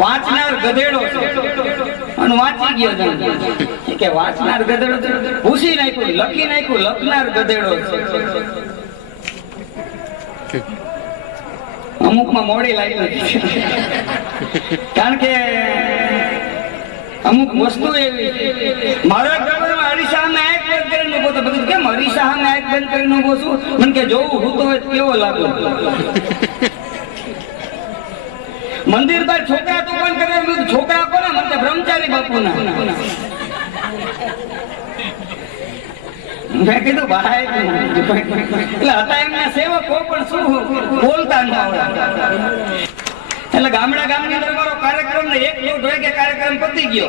વાંચનાર ગધેડો છે અને વાંચી ગયો કે વાંચનાર ગધેડો ભૂસી નાખ્યું, લખી નાખ્યું, લખનાર ગધેડો છે. અમુકમાં મોડી લાગી, કારણ કે અમુક વસ્તુ એવી મારા ઘરમાં અરીસામાં આંખ બંધ કરીને ઉભો તો બધું કેમ અરીસામાં આંખ બંધ કરીને ઉભો છું, મને કે જોવું હું તો કેવો લાગુ. મંદિર પર છોકરા તો પણ કરે, છોકરા કોના મને બ્રહ્મચારી બાપુના. મેં કીધું ભાઈ એટલે હતા એમના સેવકો પણ શું બોલતા ન આવડે. એટલે ગામની અંદર મારો કાર્યક્રમ ને 1-1:30 વાગે કાર્યક્રમ પતી ગયો.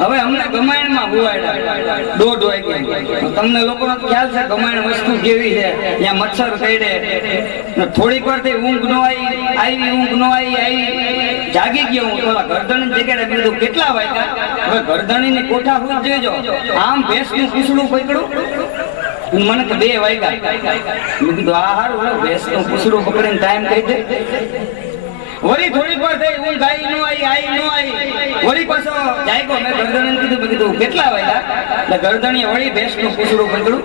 હવે અમને ગમાયણમાં હુવાડ્યા 1:30 વાગે. તમને લોકોનો ખ્યાલ છે ગમાયણ વસ્તુ કેવી છે, ત્યાં મચ્છર કરડે, થોડીક વાર થી ઊંઘ નો આવી, ઊંઘ નો આવી, જાગી ગયો હું. થોડા ગરદણી જગ્યાએ કીધું કેટલા વાગ્યા, હવે ગરદણી ની કોઠા હુઈ જોઈજો, આમ ભેંસ નું પૂછડું પકડું, મને તો 2 વાગ્યા. મેં કીધું આ હારું ભેંસ નું પૂછડું પકડીને ટાઈમ કહી દે. વળી થોડીક વાર થઈ ઊંઘ આવી નો આવી, વળી પાછો જાગ્યો. મેં ગરદણીને કીધું કેટલા વાગ્યા, એટલે ગરદણીએ વળી ભેંસનું પૂછડું પકડ્યું,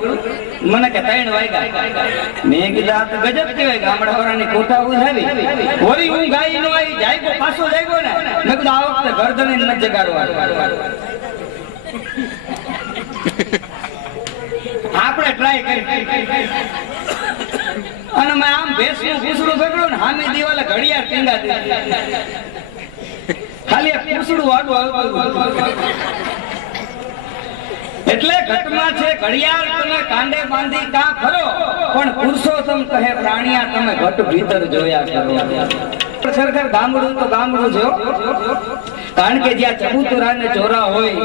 મને કે 3 વાગ્યા. મેં કીધું આ તો ગજબ કહેવાય, ગામડા વાળાની કોઠા ઉઠાવી, વળી ઊંઘ આવી નો આવી, જાગ્યો પાછો જાગ્યો ને. મેં કીધું આ વખતે ગરદણીને નથી જગાડવા, આપણે ટ્રાય કરી. અને મેં આમ ભેંસનું પૂછડું પકડ્યું ને સામે દિવાલે ઘડિયાળ ટીંગાતી, ખાલી પૂછડું આડું આવતું. એટલે ઘટમાં છે ઘડિયાળ તમે કાંડે બાંધી કાં ફરો, પણ પુરુષોત્તમ કહે પ્રાણિયા તમે ઘટ ભીતર જોયા કરો. ખરેખર ગામડું તો ગામડું છે, કારણ કે જ્યાં ચબુતરા ને ચોરા હોય,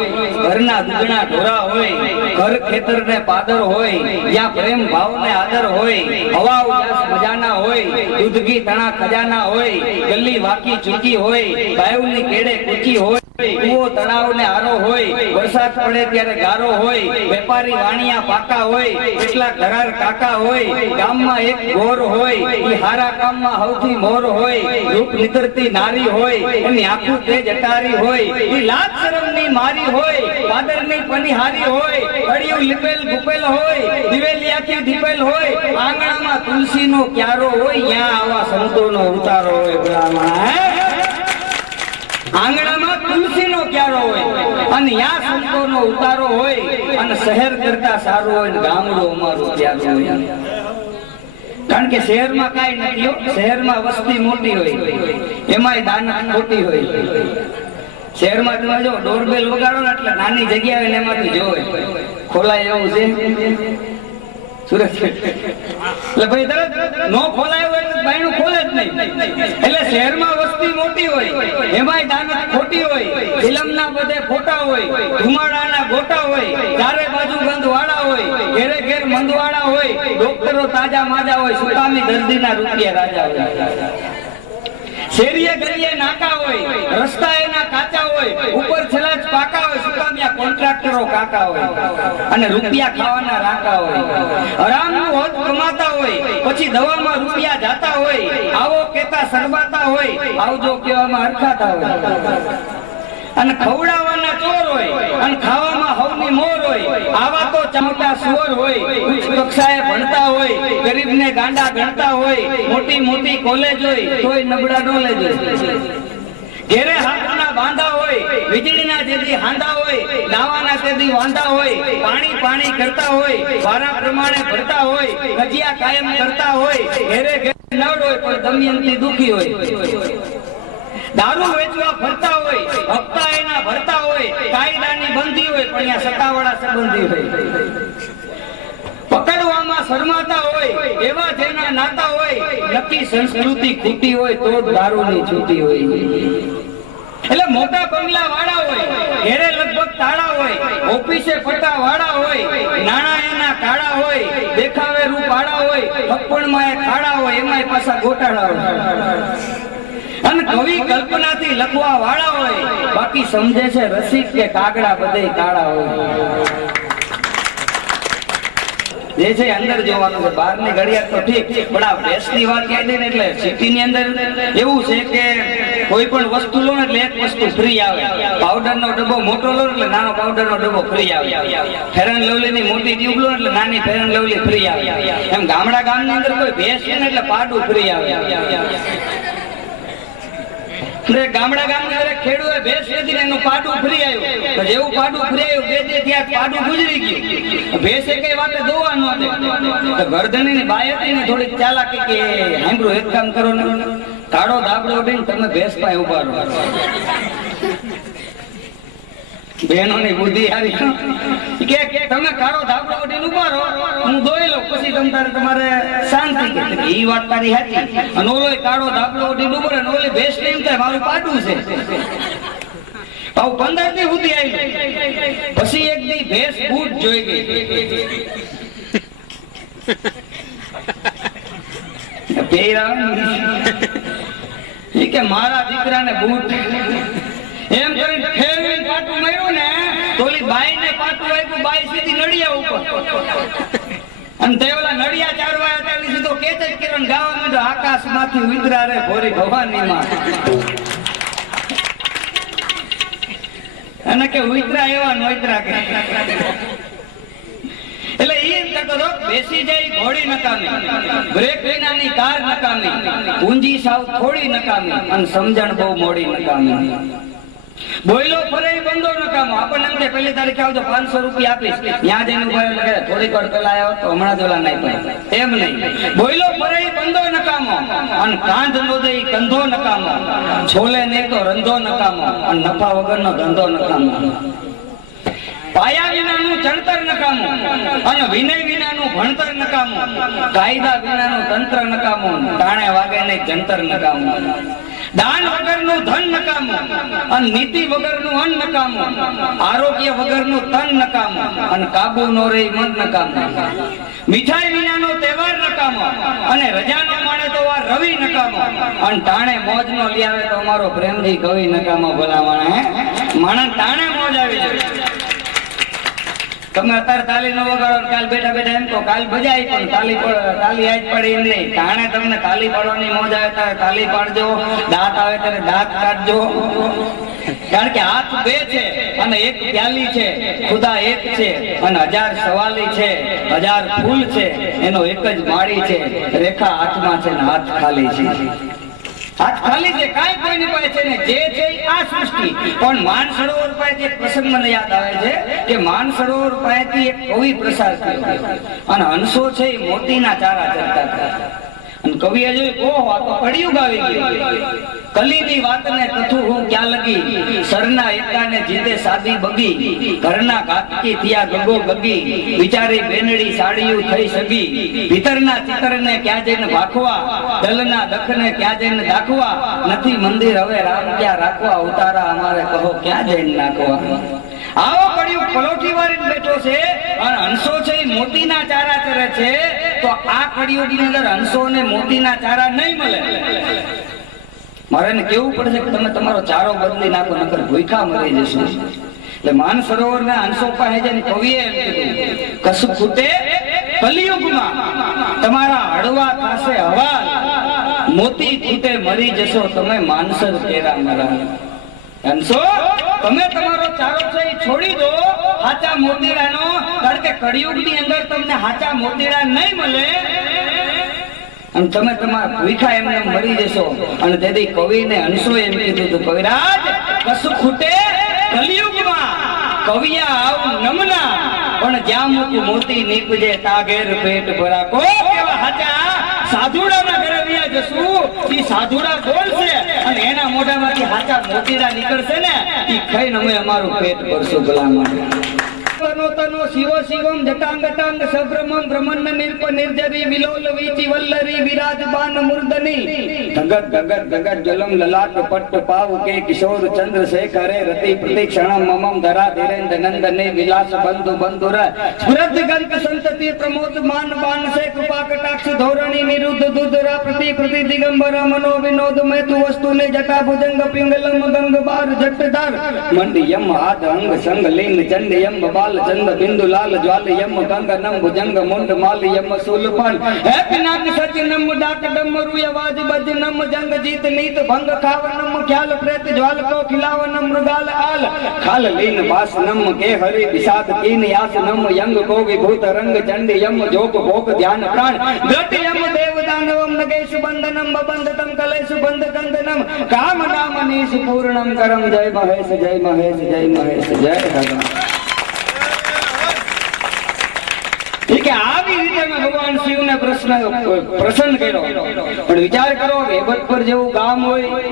ઘરના દૂધણા ઢોરા હોય, ઘર ખેતર ને પાદર હોય, જ્યાં પ્રેમ ભાવ ને આદર હોય, હવા ઉજાસ મજાના હોય, દૂધ ઘી તણા ખજાના હોય, ગલ્લી વાકી ચૂકી હોય, બાયુની કેડે કૂચી હોય, કુવો તળાવ ને આરો હોય, વરસાદ પડે ત્યારે ગારો હોય, વેપારી વાણિયા પાકા હોય, કેટલાક ધરાર કાકા હોય, ગામમાં એક ગોર હોય, ઈ હારા કામમાં સૌથી મોર હોય, રૂપ નિતરતી નારી હોય, એની આંખું તેજ અટારી હોય, ઈ લાજ શરમની મારી હોય, પાદરની પનિહારી હોય, કડિયું લીપેલ ગુપેલ હોય, દિવેલિયાથી દીપેલ હોય, આંગણામાં તુલસીનો ક્યારો હોય, ત્યાં આવા સંતોનો ઉતારો હોય. ભલામણ આંગણામાં તુલસીનો ક્યારો હોય અને ત્યાં સંતોનો ઉતારો હોય, અને શહેર કરતા સારું હોય ને ગામડું અમારું ક્યારો હોય. કારણ કે શહેરમાં કાંઈ નથી, શહેરમાં વસ્તી મોટી હોય, એમાંય દાનત ખોટી હોય. શહેરમાં તમે જો ડોરબેલ વગાડો ને એટલે નાની જગ્યા હોય ને એમાંથી જોવે ખોલાય એવું છે સુરત. એટલે ભાઈ તરત નો ખોલાય હોય એટલે બાયણું ખોલે જ નહીં. એટલે શહેરમાં વસ્તી મોટી હોય, એમાંય દાનત ખોટી હોય, ફિલ્મના બધે ફોટા હોય, ધુમાડાના ગોટા હોય, ચારે બાજુ ગંધવાળા હોય, ઘેરે ઘેર મંદવાળા હોય, ડોક્ટરો તાજા માજા હોય, સુકામી દર્દીના રૂપિયા રાજા હોય. શેરીએ ગલીએ નાકા હોય, રસ્તા એના કાચા હોય, ઉપર છેલ્લા જ પાકા હોય, સુકામિયા કોન્ટ્રાક્ટરો કાકા હોય, અને રૂપિયા ખાવાના રાકા હોય. હરામનું હોત કમાતા હોય, પછી દવામાં રૂપિયા જાતા હોય, આવો કેતા શરમાતા હોય, આવજો કહેવામાં હરખાતા હોય. અને ખવડાવવાના ચોર હોય, અને ખાવામાં હવની મોર હોય, આવા તો ચમટા સુવર હોય, ઉચ્ચ કક્ષાએ ભણતા હોય, ગરીબને ગાંડા ગણતા હોય, મોટી મોટી કોલેજ હોય, તોય નબળા નોલેજ હોય. ઘેરે હાથના બાંધા હોય, વીજળીના જેથી હાંધા હોય, દાવાના તેથી વાંધા હોય, પાણી કરતા હોય, વારા પ્રમાણે ભરતા હોય, કજિયા કાયમ કરતા હોય, ઘેરે ઘેરે નડ હોય પણ દમયંતી દુખી હોય. દારૂ વેચવા ફરતા હોય, હપ્તા એના ભરતા હોય, કાયદાની બંધી હોય પણ ત્યાં સત્તાવાળા સંબંધી હોય. પકડવામાં શરમાતા હોય, એવા જેના નાતા હોય, નક્કી સંસ્કૃતિ ખૂટી હોય તો દારૂની છૂટી હોય. એટલે મોટા બંગલા વાળા હોય, ઘેરે લગભગ તાળા હોય, ઓફિસે ફટા વાળા હોય, નાણા એના કાળા હોય, દેખાવે રૂપ આડા હોય, થપ્પણમાં એ ખાડા હોય, એમાંય પાછા ગોટાળા હોય. અને કવિ કલ્પનાથી લખવા વાળા હોય, બાકી સમજે છે રસિક કે કાગડા બધે કાળા હોય. જે છે અંદર જોવાનું છે, બહારની ઘડિયાળ તો ઠીક, પણ આ દેશની વાત કહી દે ને એટલે સિટીની અંદર એવું છે કે કોઈ પણ વસ્તુ લો ને એટલે એક વસ્તુ ફ્રી આવે. પાવડર નો ડબ્બો મોટો લો એટલે નાનો પાવડર નો ડબ્બો ફ્રી આવે. ફેર એન્ડ લવલી ની મોટી ટ્યુબ લો એટલે નાની ફેર એન્ડ લવલી ફ્રી આવે. એમ ગામડા ગામની અંદર કોઈ ભેંસ છે ને એટલે પાડું ફ્રી આવે. ગામડા ગામની અંદર ખેડૂએ ભેંસ વેચી ને એનું પાડું ફ્રી આવ્યું. તો જેવું પાડું ફ્રી આવ્યું બે દે ત્યાં પાડું ગુજરી ગયું. ભેંસે કઈ વાતે દોવા ન દે. તો ગરદની ની બાઈ હતી ને થોડીક ચાલાકી કે સાંભળો એક કામ કરો ને કાળો ધાબળો ઉડીને તમે ભેંસ પાસે ઉભા રહો. બહેનોની બુદ્ધિ હારી કે તમે કાળો ધાબળો ઉડીને ઉભા રહો, હું દોઈ લઉં પછી તમારે શાંતિ. એ વાત તારી સાચી. અને ઓલો કાળો ધાબળો ઉડીને ઉભો રહે, ઓલી ભેંસ ને એમ થાય મારું પાડું છે. 15 દી સુધી આવી. પછી એક દી ભેંસ બૂટ જોઈ ગઈ. કે મારા દીકરાને બૂટ એમ કરીને ફેરવીને પાટું માર્યું ને તો ઓલી બાઈ ને પાટું આપ્યું. બાઈ સીધી નડિયા ઉપર અને તે ઓલા નડિયા ચારવા હતા એટલે સીધો કેચ જ કિરણ ગાવા માંડ્યો. આકાશમાંથી ઉતરા રે ભોરી ભવાની માં અને કે ઉતરા એવા નોતરા કે એટલે ઈ કરતો તો બેસી જાય ઘોડી નકામી, બ્રેક વિનાની કાર નકામી, ઊંજી સાવ થોડી નકામી અને સમજણ બહુ મોડી નકામી. બોયલો ફરે બંધો નકામો. આપણને એમ કે પહેલી તારીખે આવજો 500 રૂપિયા આપીશ, ત્યાં જઈને ઉભા એટલે થોડીક વાર પેલા આવ્યો તો હમણાં જ ઓલા નહીં પડે. એમ નહીં. બોયલો ફરે બંધો નકામો અને કાંધ નો દે કંધો નકામો, છોલે નહીં તો રંધો નકામો અને નફા વગરનો ધંધો નકામો. પાયા વિનાનું ચણતર નકામું અને વિનય વિનાનું ભણતર નકામું, કાયદા વિનાનું તંત્ર નકામું, ટાણે વાગે નહીં જંતર નકામું, દાન વગરનું ધન નકામું અને નીતિ વગરનું અન્ન નકામું, આરોગ્ય વગરનું તન નકામું અને કાબુ નો રહી મન નકામું, મીઠાઈ વિનાનો તહેવાર નકામો અને રજા નો માણે તો આ રવિ નકામો અને ટાણે મોજ નો લઈ આવે તો અમારો પ્રેમથી કવિ નકામો. ભલા માણસ ટાણે મોજ આવી જાય. તમે અત્યારે તાલી ન વગાડો કાલ બેઠા બેઠા એમ તો કાલ બજાય પણ તાલી આજ પડે એમ નહીં. તાણે તમને તાલી પાડવાની મોજ આવે ત્યારે તાલી પાડજો, દાંત આવે ત્યારે દાંત કાઢજો. કારણ કે હાથ બે છે અને એક પ્યાલી છે, ખુદા એક છે અને 1000 સવાલી છે, 1000 ફૂલ છે, એનો એક જ માળી છે, રેખા હાથમાં છે ને હાથ ખાલી છે. હાથ ખાલી છે, કાંઈ કોઈની પાસે છે ને જે છે આ સૃષ્ટિ. પણ માન સરોવર પાસેથી એક પ્રસંગ મને યાદ આવે છે કે માન સરોવર પાસેથી એક કવિ પ્રસાર થયો અને હંસો છે એ મોતીના ચારા ચરતા હતા. અને કવિએ જોયું ઓહો આ તો કળિયુગ આવી ગયું. કલીની વાતને કથું હું ક્યાં લગી, સરના એકાને જીતે સાદી બગી, ઘરના ઘાતકી થયા ગગો ગગી, વિચારી બેનડી સાડીયું થઈ સગી, ભીતરના ચિત્રને ક્યાં જઈને ભાખવા, દલના દખને ક્યાં જઈને દાખવા, નથી મંદિર હવે રામ ક્યાં રાખવા, ઉતારા અમારે કહો ક્યાં જઈને નાખવા. આવો કળિયુગ પલોઠી વાળી બેઠો છે અને હંસો છે એ મોતીના ચારા ચરે છે. તો આ કળિયુગની અંદર હંસો ને મોતીના ચારા નહીં મળે. મારે એને કેવું પડશે કે તમે તમારો ચારો બદલી નાખો નકર ભૂખા મરી જશો. એટલે માન સરોવર ના હંસો પાસે જઈને કવિએ એમ કીધું કશું ખૂટે કલિયુગમાં તમારા હળવા થશે હવાલ, મોતી ખૂટે મરી જશો તમે માનસર કેરા મરા. હંસો તમે તમારો ચારો છે એ છોડી દો હાચા મોતીડાનો, કારણ કે કળિયુગની અંદર તમને હાચા મોતીડા નહીં મળે અને તમે તમારા ભૂખા એમને મરી જશો. અને તેથી કવિને હંસો એમ કીધું હતું કવિરાજ કશું ખૂટે કલિયુગમાં કવિયા આવું નમના, પણ જ્યાં મૂકું મોતી નીપજે તાગેર પેટ ભરાકો. કેવા હાચા સાધુડાના ઘરે વ્યા જશું, ઈ સાધુડા બોલશે અને એના મોઢામાંથી હાચા મોતીડા નીકળશે ને ઈ ખાઈને અમે અમારું પેટ ભરશું. ભલામણ તનો શિવો શિવમ જટાંગ જટાંગ સબ્રહ્મમ બ્રહ્મન્ન નિર્પ નિર્જરી વિલોલ વીચી વલ્લરી વિરાજમાન મૂર્ધની ધગત ધગત ધગત જલમ લલાટ પટ્ટ પાવ કે કિશોર ચંદ્ર શેખરે રતિ પ્રતિક્ષણમ મમમ ધરા ધીરેન્દ્ર નંદને વિલાસ બંધુ બંધુર સ્મૃત ગંત સંતતિ પ્રમોદ માન બાન સે કૃપા કટાક્ષ ધોરણી નિરુદ્ધ દુધરા પ્રતિ પ્રતિ દિગંબર મનો વિનોદ મેતુ વસ્તુ ને જટા ભુજંગ પિંગલમ ગંગ બાર જટદાર મંડિયમ આદ અંગ સંગ લિંગ ચંડિયમ બબાલ ચંદ બિંદુ લાલ જ્વાલ યમ ગંગ નમ ભુજંગ મુંડ માલ યમ સુલપાન હે પિનાક સચ નમ ડાક ડમરુ અવાજ બજ નમ જંગ જીત નીત ભંગ ખાવ નમ ખ્યાલ પ્રેત જ્વાલ કો ખિલાવ નમ મૃગાલ આલ ખાલ લીન વાસ નમ કે હરિ વિષાદ કીન યાસ નમ યંગ કો વિભૂત રંગ ચંડ યમ જોગ ભોગ ધ્યાન પ્રાણ ઘટ યમ દેવ દાનવમ નગેશ બંધનમ બંધતમ કલેશ બંધ કંદનમ કામ નામ નીશ પૂર્ણમ કરમ જય મહેશ જય મહેશ જય મહેશ જય ભગવાન કે આવી રીતે મેં ભગવાન શિવને પ્રસન્ન કર્યો પણ વિચાર કરો હેબત પર જેવું ગામ હોય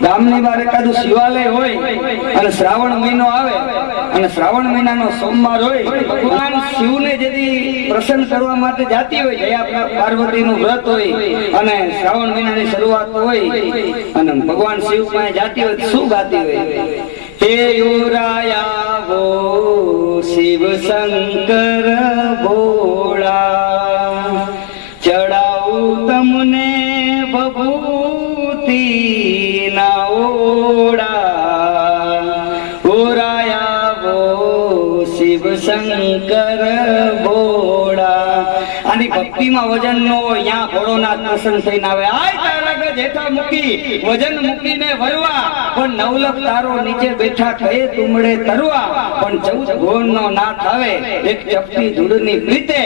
ગામની બહાર એકાદું શિવાલય હોય અને શ્રાવણ મહિનો આવે અને શ્રાવણ મહિનાનો સોમવાર હોય ભગવાન શિવને જેથી પ્રસન્ન કરવા માટે જાતી હોય જયા પાર્વતીનું વ્રત હોય અને શ્રાવણ મહિનાની શરૂઆત હોય અને ભગવાન શિવ પાસે જાતી હોય શું ગાતી હોય હે યુરાયા વો શિવ શંકર ભોળા ચડાવું તમને ભભૂતિ ના ઓડા ઓરાયા વો શિવ શંકર ભોળા આની ભક્તિમાં વજન નો અહીંયા ભોળોનાથ પ્રસન્ન થઈને આવે આય તારા જેઠા મૂકી વજન મૂકીને વરવા પણ નવલખ તારો નીચે બેઠા કહે તુમડે તરવા પણ 14 ઘોણ નો નાથ આવે એક ચપટી ધૂળની પ્રીતે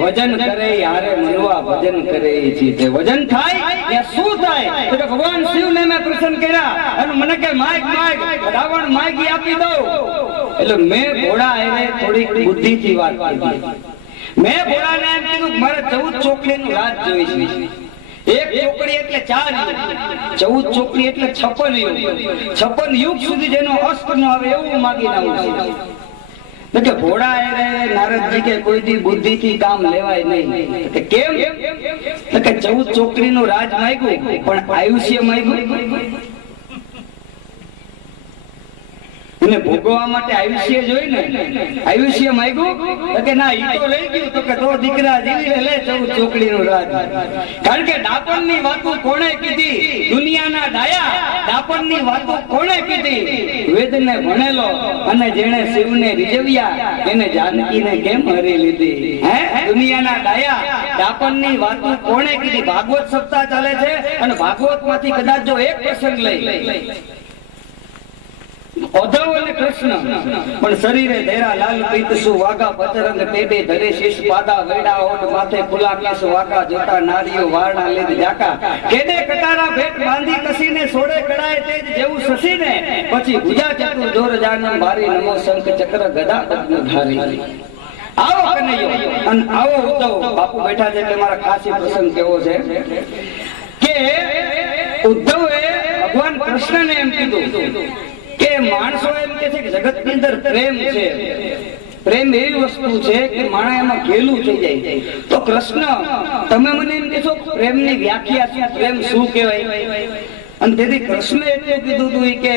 વજન કરે હારે મનવા ભજન કરે જીતે વજન થાય કે શું થાય તો ભગવાન શિવને મેં પ્રસન્ન કર્યા અને મને કે માઈક રાવણ માઈકી આપી દો એટલે મેં ઘોડા એને થોડીક બુદ્ધિથી વાત કરી મેં ઘોડાને એમ કીધું મારે 14 ચોકડીનું રાજ જોઈશે એક ચોકડી એટલે 4 યુગ 14 ચોકડી એટલે 56 યુગ 56 યુગ સુધી જેનો અસ્ત ન આવે એવું માગી નાખું છું કે ઘોડા એ નારદજી કે કોઈ દી બુદ્ધિ થી કામ લેવાય નહીં કે કેમ કે 14 ચોકડી નું રાજ માંગ્યું પણ આયુષ્ય માંગ્યું એને ભોગવવા માટે આયુષ્ય જોઈ ને આયુષ્ય માંગ્યું કે ના ઈ તો લઈ ગયું તો કે તો દીકરા જીવી લે 14 ચોકડી નું રાજ કારણ કે ડાપણ ની વાતો કોણે કીધી દુનિયાના ડાયા ડાપણ ની વાતો કોણે કીધી વેદ ને ભણેલો અને જેણે શિવને રીઝવ્યા એને જાનકી ને કેમ હરી લીધી હે દુનિયાના ડાયા ડાપણ ની વાતો કોણે કીધી ભાગવત સપ્તાહ ચાલે છે અને ભાગવત માંથી કદાચ જો એક પ્રસંગ લઈ ઉદ્ધવ અને કૃષ્ણ પણ શરીરે ધેરા લાલ પીત સુ વાગા પતરંગ ટેડે ધરે શીશ પાદા વેડા ઓટ માથે ખુલા કેસ વાગા જોતા નારીઓ વારણા લીધ જાકા કેડે કટારા ભેટ બાંધી કસીને સોડે કડાય તેજ જેવું સસીને પછી ભુજા ચતુર જોર જાનમ ભારી નમો શંખ ચક્ર ગદા પદ્મ ધારી આવો કનૈયો અને આવો ઉદ્ધવ બાપુ બેઠા છે એટલે મારા ખાસી પ્રસંગ કેવો છે કે ઉદ્ધવે ભગવાન કૃષ્ણને એમ કીધું કે માણસો એમ કે છે કે જગત ની અંદર પ્રેમ છે પ્રેમ એવી વસ્તુ છે કે માણસ એમાં ઘેલું થઈ જાય તો કૃષ્ણ તમે મને એમ કહેશો પ્રેમ ની વ્યાખ્યા શું પ્રેમ શું કહેવાય અને તેથી કૃષ્ણ એટલું કીધું હતું કે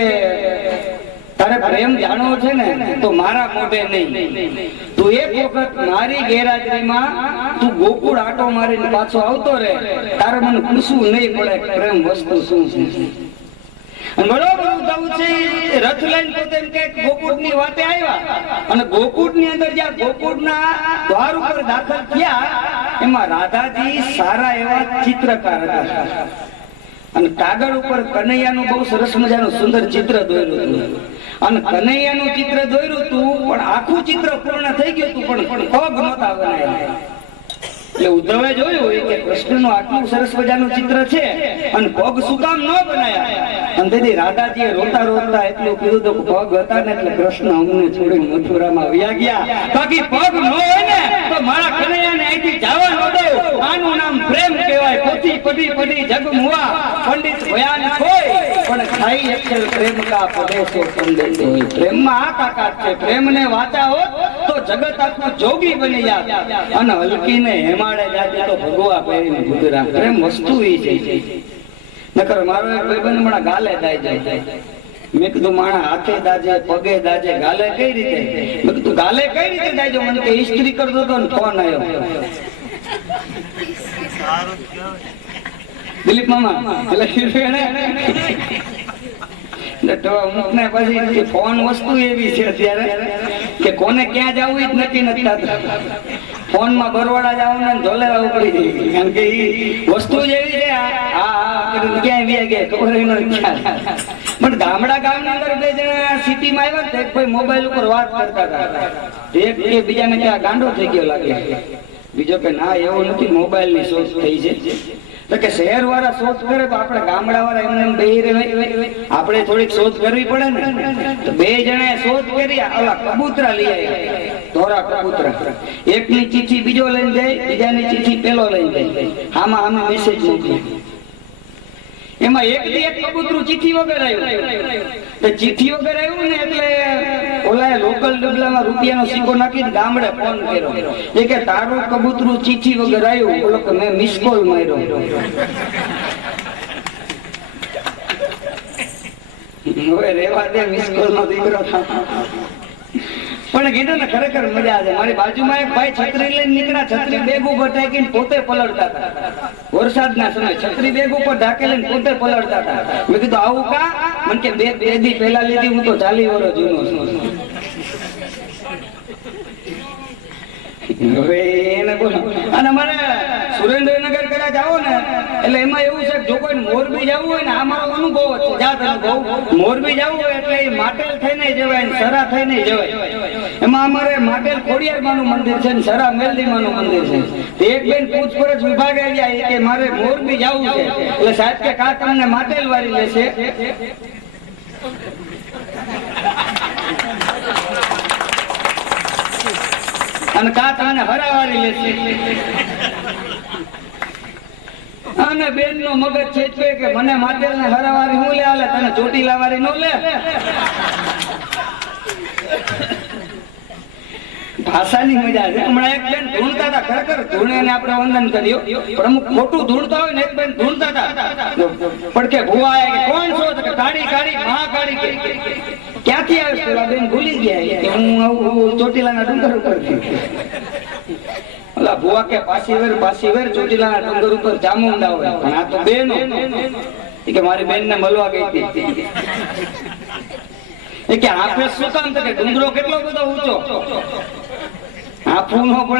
તારે પ્રેમ જાણવો છે ને તો મારા મોઢે નહીં તું એક વખત મારી ગેરહાજરીમાં તું ગોકુળ આટો મારીને પાછો આવતો રહે તારે મને પૂછવું નહીં પડે પ્રેમ વસ્તુ શું છે બરોબર ઉદ્ધવ છે રથ લઈને પોતે એમ કે ગોકુળની વાટે આવ્યા અને ગોકુળની અંદર જ્યાં ગોકુળના દ્વાર ઉપર દાખલ થયા એમાં રાધાજી સારા એવા ચિત્રકાર હતા અને કાગળ ઉપર કનૈયાનું બહુ સરસ મજાનું સુંદર ચિત્ર દોર્યું હતું અને કનૈયાનું ચિત્ર દોર્યું હતું પણ આખું ચિત્ર પૂર્ણ થઈ ગયું હતું પણ પગ નહોતા બનાવ્યા એટલે ઉદ્ધવે જોયું કે કૃષ્ણનું આટલું સરસ મજાનું ચિત્ર છે અને પગ શું કામ ન બનાયા અને તેથી રાધાજીએ રોતા રોતા એટલું કીધું તો પગ હતા ને એટલે કૃષ્ણ અમને છોડીને મથુરામાં વયા ગયા બાકી પગ ન હોય ને તો મારા કનૈયાને અહીંથી જવા ન દો આનું નામ પ્રેમ કહેવાય પોથી પડી પડી જગ મુવા પંડિત ભયાન હોય પણ ખાઈ અક્ષર પ્રેમ કા પદેશો પંડિત હોય પ્રેમમાં આ તાકાત છે પ્રેમને વાંચા હોત તો જગત આખું જોગી બની જાત અને હલકીને હેમાડે જાતે તો ભગવા પહેરીને ગુજરા પ્રેમ વસ્તુ ઈ છે નકર મારો એક ભાઈબંધ હમણાં ગાલે દાઈ જાય મેં કીધું માણા હાથે દાજે પગે દાજે ગાલે કઈ રીતે મેં કીધું ગાલે કઈ રીતે દાજો મને કે ઇસ્ત્રી કરતો હતો ને ફોન આવ્યો દિલીપ મામા એટલે અમુક ને પછી ફોન વસ્તુ એવી છે અત્યારે કે કોને ક્યાં જવું એ જ નક્કી નથી થતું. ફોનમાં બરવાડા જવાનું ને ધોલેરા ઉપડી જાય, કારણ કે એ વસ્તુ જેવી છે ક્યાંય વ્યા ગયા ખબર ખ્યાલ. પણ ગામની અંદર બે જણા સિટીમાં આવ્યા તો એક ભાઈ મોબાઈલ ઉપર વાત કરતા હતા. એક કે બીજાને કે આ ગાંડો થઈ ગયો લાગે, બીજો કે ના એવું નથી, મોબાઈલ ની શોધ થઈ છે. તો કે શહેર વાળા શોધ કરે તો આપણે ગામડા વાળા એમને બેહી રહે, આપણે થોડીક શોધ કરવી પડે ને. તો બે જણાએ શોધ કરી, ઓલા કબૂતરા લઈ આવ્યા, ધોરા કબૂતરા. એકની ચિઠ્ઠી બીજો લઈને જાય, બીજાની ચિઠ્ઠી પેલો લઈને જાય, આમાં મેસેજ મોકલે. એમાં એક કબૂતરું ચિઠ્ઠી વગર આવ્યું. તો ચિઠ્ઠી વગર આવ્યું ને એટલે ઓલા લોકલ ડબલામાં રૂપિયાનો સિક્કો નાખીને ગામડે ફોન કર્યો, એ કે તારું કબૂતરું ચિઠ્ઠી વગર આવ્યું, બોલો કે મેં મિસ કોલ માર્યો. હવે રેવા દે, મિસ કોલ નો દીકરો. પણ કીધું ને ખરેખર મજા આવે. મારી બાજુમાં એક ભાઈ છત્રી લઈને નીકળ્યા, છત્રી બેગ ઉપર ઢાંકીને પોતે પલળતા હતા. વરસાદના સમય છત્રી બેગ ઉપર ઢાંકેલી પોતે પલળતા હતા. મેં કીધું આવું કા? મને કે બે દી પહેલા લીધી, હું તો 40 વર્ષ જૂનો છું. હવે એને બોલો. અને અમારે સુરેન્દ્રનગર કદાચ આવો ને એટલે એમાં એવું છે, જો કોઈ મોરબી જવું હોય ને, આ મારો અનુભવ છે, જાત અનુભવ. મોરબી જવું હોય એટલે માટેલ થઈને જવાય ને સરા થઈને જવાય. એમાં અમારે માટેલ ખોડિયારમાંનું મંદિર છે ને સરા મેલડીમાંનું મંદિર છે. એક બેન પૂછપરછ વિભાગ આવ્યા કે મારે મોરબી જવું છે, એટલે સાહેબ કે કા તમને માટેલ વાળી લેશે, અને કા તને હરાવારી લેશે. અને બેન નો મગજ છેચવે કે મને માટેલ ને હરાવારી હું લે, આલે તને ચોટીલા વાળી નો લે. ભાષાની મજા છે. હમણાં એક બેન ધૂણતા હતા, ખરેખર ધૂણે આપણે વંદન કર્યું, પણ અમુક ખોટું ધૂણતા હોય ને, એક બેન ધૂણતા હતા. પણ કે ભુવા કે કોણ છો? કાળી કાળી મહાકાળી. ક્યાંથી આવ્યો? પેલા બેન ભૂલી ગયા કે હું આવું ચોટીલાના ડુંગર ઉપર. ઓલા ભુવા કે પાસી વેર ચોટીલાના ડુંગર ઉપર ચામુંડા હોય, પણ આ તો બેનો કે મારી બેન ને મળવા ગઈ હતી. કે આપે શું કામ? કે ડુંગરો કેટલો બધો ઊંચો, આપવું ન પડે.